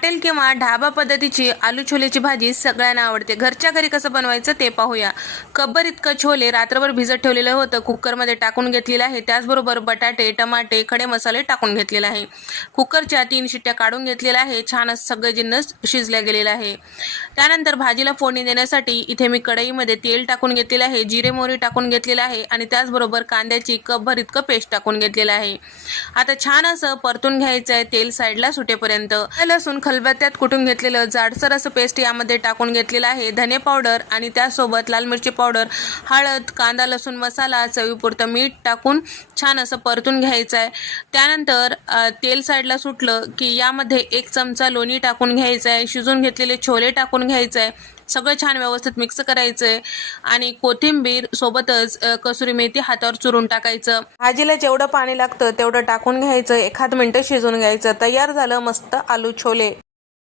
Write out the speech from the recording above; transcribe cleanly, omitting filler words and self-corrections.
Hotel किंवा ढाबा पद्धतीची आलू छोलेची भाजी सगळ्यांना आवडते। घरच्या घरी कसं बनवायचं ते पाहूया। कब्बर इतकं छोले रात्रभर भिजत ठेवलेलं होतं, कुकरमध्ये टाकून घेतलेलं आहे। त्याचबरोबर बटाटे, टमाटे, खडे मसाले टाकून घेतलेले आहे। कुकरच्या 3 शिट्ट्या काढून घेतलेल्या आहे। छान सगळे जिन्नस शिजल्या गेलेले आहे। त्यानंतर भाजीला फोडणी देण्यासाठी इथे मी कढईमध्ये तेल टाकून घेतलेलं आहे, जिरे मोहरी टाकून घेतलेलं आहे आणि त्याचबरोबर कांद्याची कपभर इतकं पेस्ट टाकून घेतलेलं आहे। आता छान असं परतून घ्यायचं आहे तेल साईडला सुटेपर्यंत। लसूण खलबत्त्यात कुटून घेतलेलं जाडसर असं पेस्ट यामध्ये टाकून घेतलेलं आहे। धने पावडर आणि त्यासोबत लाल मिरची पावडर, हळद, कांदा लसूण मसाला, चवीपुरतं मीठ टाकून छान असं परतून घ्यायचं आहे। त्यानंतर तेल साईडला सुटलं की यामध्ये 1 चमचा लोणी टाकून घ्यायचं आहे। शिजून घेतलेले छोले टाकून घ्यायचं आहे। सगळं छान व्यवस्थित मिक्स करायचं आहे आणि कोथिंबीर सोबतच कसुरी मेथी हातावर चुरून टाकायचं। भाजीला जेवढं पाणी लागतं तेवढं टाकून घ्यायचं, 1 मिनिट शिजून घ्यायचं। तयार झालं मस्त आलू छोले।